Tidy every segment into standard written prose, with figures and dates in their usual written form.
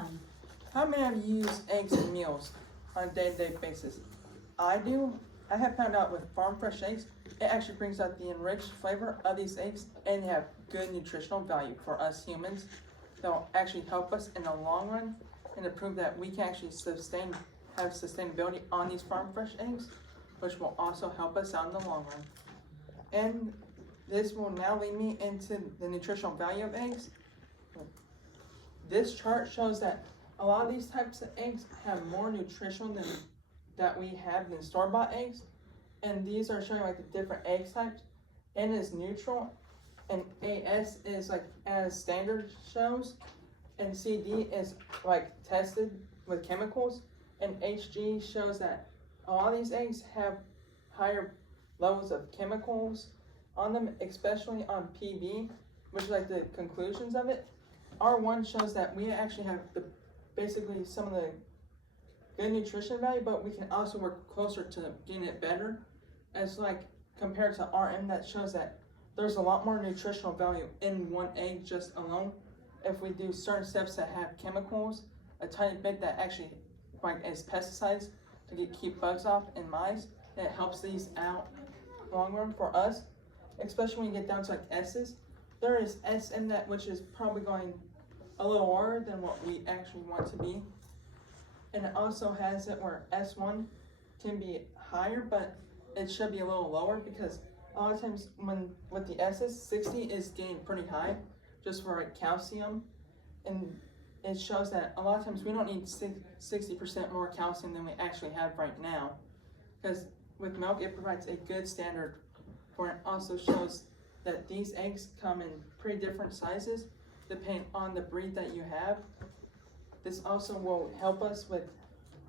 1. How many of you use eggs in meals on a day-to-day basis? I do. I have found out with farm fresh eggs, it actually brings out the enriched flavor of these eggs and have good nutritional value for us humans. They'll actually help us in the long run and to prove that we can actually have sustainability on these farm fresh eggs, which will also help us out in the long run. And this will now lead me into the nutritional value of eggs. This chart shows that a lot of these types of eggs have more nutrition than that we have than store-bought eggs. And these are showing like the different egg types. N is neutral, and AS is like as standard shows, and CD is like tested with chemicals, and HG shows that a lot of these eggs have higher levels of chemicals on them, especially on PB, which is like the conclusions of it. R1 shows that we actually have basically some of the good nutrition value, but we can also work closer to getting it better. As like compared to RM, that shows that there's a lot more nutritional value in one egg just alone. If we do certain steps that have chemicals, a tiny bit that actually like as pesticides to keep bugs off in mice, and it helps these out long run for us, especially when you get down to like S's. There is S in that, which is probably going a little lower than what we actually want to be. And it also has it where S1 can be higher, but it should be a little lower because a lot of times when with the S's, 60 is getting pretty high just for like calcium. And it shows that a lot of times we don't need 60% more calcium than we actually have right now. Because with milk, it provides a good standard for it. Also shows that these eggs come in pretty different sizes depending on the breed that you have. This also will help us with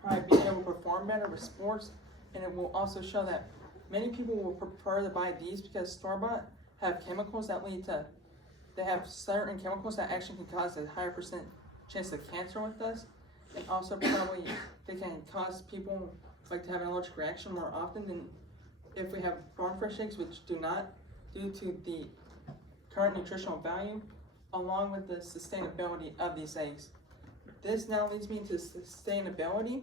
probably being able to perform better with sports, and it will also show that many people will prefer to buy these because store-bought have chemicals that they have certain chemicals that actually can cause a higher percent chance of cancer with us, and also probably they can cause people like to have an allergic reaction more often than if we have farm fresh eggs, which do not, due to the current nutritional value, along with the sustainability of these eggs. This now leads me to sustainability.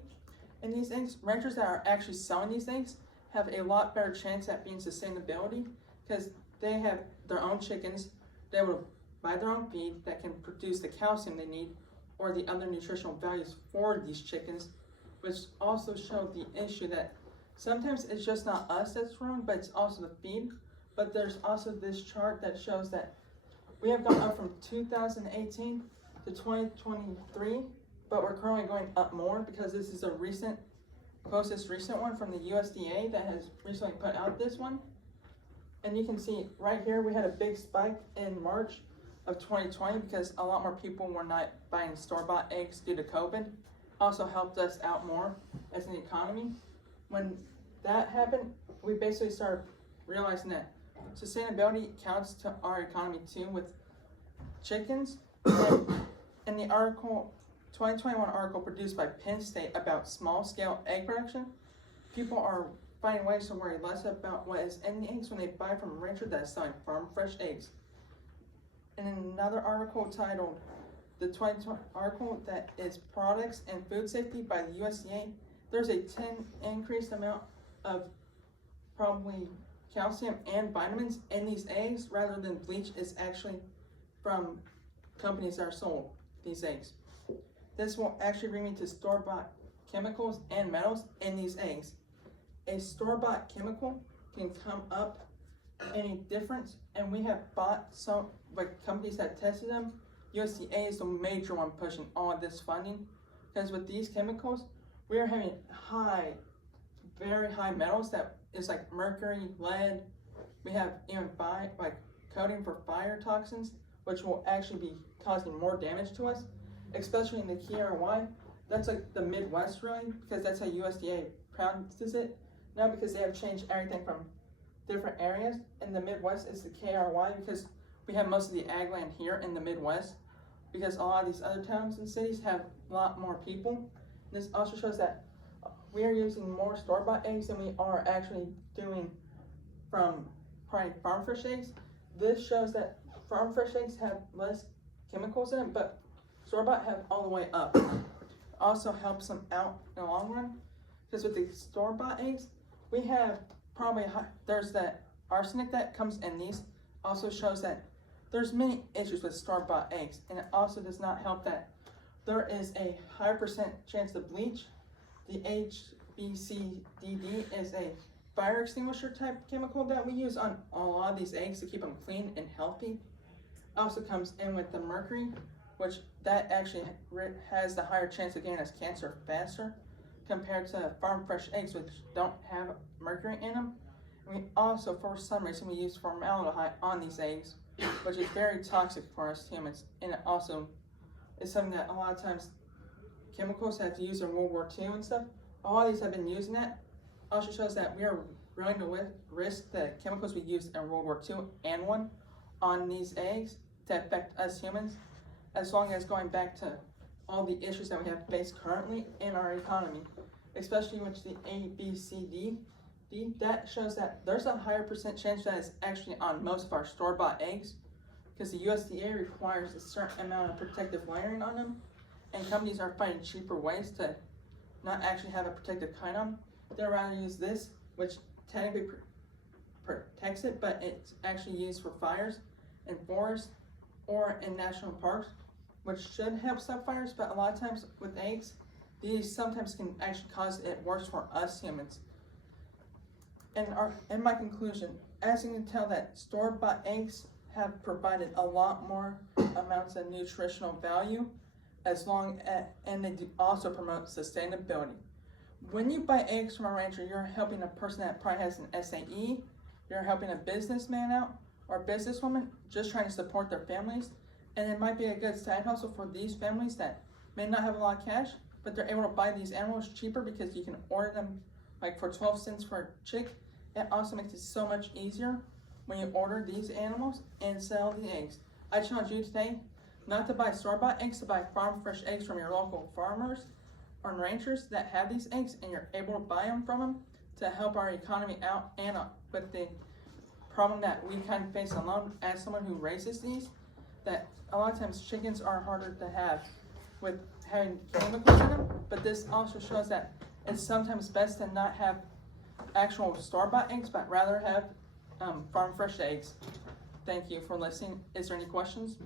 And these eggs, ranchers that are actually selling these eggs have a lot better chance at being sustainability because they have their own chickens. They will buy their own feed that can produce the calcium they need or the other nutritional values for these chickens, which also show the issue that sometimes it's just not us that's wrong, but it's also the feed. But there's also this chart that shows that we have gone up from 2018 to 2023, but we're currently going up more because this is a closest recent one from the USDA that has recently put out this one. And you can see right here, we had a big spike in March of 2020 because a lot more people were not buying store-bought eggs due to COVID. Also helped us out more as an economy. When that happened, we basically started realizing that sustainability counts to our economy too with chickens. And in the article, 2021 article produced by Penn State about small-scale egg production, people are finding ways to worry less about what is in the eggs when they buy from a rancher that's selling farm fresh eggs. And in another article titled, the 2020 article that is Products and Food Safety by the USDA, there's a 10 increased amount of probably calcium and vitamins in these eggs rather than bleach is actually from companies that are sold these eggs. This will actually bring me to store-bought chemicals and metals in these eggs. A store-bought chemical can come up any difference, and we have bought some like companies that tested them. USDA is the major one pushing all of this funding because with these chemicals, we are having very high metals that is like mercury, lead. We have even like coating for fire toxins, which will actually be causing more damage to us, especially in the KRY. That's like the Midwest really, because that's how USDA practices it. Now because they have changed everything from different areas. In the Midwest is the KRY because we have most of the ag land here in the Midwest because a lot of these other towns and cities have a lot more people. This also shows that we are using more store-bought eggs than we are actually doing from probably farm fresh eggs. This shows that farm fresh eggs have less chemicals in it, but store-bought have all the way up. Also helps them out in the long run, because with the store-bought eggs, we have probably there's that arsenic that comes in these. Also shows that there's many issues with store-bought eggs, and it also does not help that there is a higher percent chance of bleach. The HBCDD is a fire extinguisher type chemical that we use on a lot of these eggs to keep them clean and healthy. Also comes in with the mercury, which that actually has the higher chance of getting us cancer faster compared to farm fresh eggs, which don't have mercury in them. And we also, for some reason, we use formaldehyde on these eggs, which is very toxic for us humans. And it also is something that a lot of times chemicals have to use in World War II and stuff. A lot of these have been using that. Also shows that we are willing to risk the chemicals we used in World War II and I on these eggs to affect us humans, as long as going back to all the issues that we have faced currently in our economy, especially with the ABCD. That shows that there's a higher percent chance that it's actually on most of our store-bought eggs, because the USDA requires a certain amount of protective layering on them, and companies are finding cheaper ways to not actually have a protective kind on them. They'd rather use this, which technically protects it, but it's actually used for fires in forests or in national parks, which should help stop fires, but a lot of times with eggs, these sometimes can actually cause it worse for us humans. In my conclusion, as you can tell, that store-bought eggs have provided a lot more amounts of nutritional value, and they do also promote sustainability. When you buy eggs from a rancher, you're helping a person that probably has an SAE, you're helping a businessman out, or a businesswoman just trying to support their families, and it might be a good side hustle for these families that may not have a lot of cash, but they're able to buy these animals cheaper because you can order them like for 12 cents for a chick. It also makes it so much easier when you order these animals and sell the eggs. I challenge you today not to buy store-bought eggs, to buy farm fresh eggs from your local farmers or ranchers that have these eggs, and you're able to buy them from them to help our economy out, and with the problem that we kind of face alone as someone who raises these, that a lot of times chickens are harder to have with having chemicals in them, but this also shows that it's sometimes best to not have actual store-bought eggs, but rather have farm fresh eggs. Thank you for listening. Is there any questions?